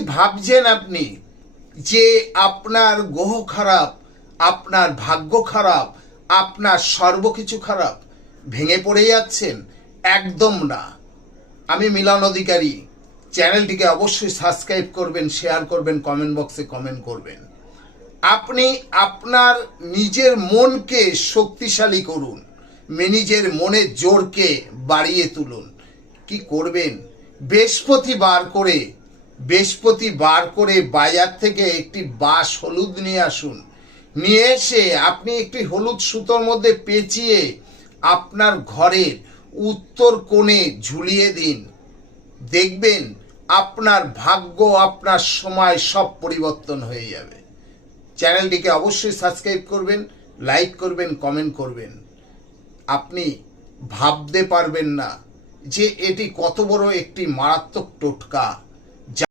ভাবছেন আপনি যে আপনার গ্রহ খারাপ, আপনার ভাগ্য খারাপ, আপনার সর্বকিছু খারাপ, ভেঙে পড়ে যাচ্ছেন? একদম না। আমি মিলন অধিকারী। চ্যানেলটিকে অবশ্যই সাবস্ক্রাইব করবেন, শেয়ার করবেন, কমেন্ট বক্সে কমেন্ট করবেন। আপনি আপনার নিজের মনকে শক্তিশালী করুন, নিজের মনের জোরকে বাড়িয়ে তুলুন। কি করবেন? বৃহস্পতিবার করে বাজার থেকে একটি বাঁশ হলুদ নিয়ে আসুন। নিয়ে এসে আপনি একটি হলুদ সুতোর মধ্যে পেঁচিয়ে আপনার ঘরের উত্তর কোণে ঝুলিয়ে দিন। দেখবেন আপনার ভাগ্য, আপনার সময় সব পরিবর্তন হয়ে যাবে। চ্যানেলটিকে অবশ্যই সাবস্ক্রাইব করবেন, লাইক করবেন, কমেন্ট করবেন। আপনি ভাবতে পারবেন না যে এটি কত বড় একটি মারাত্মক টোটকা।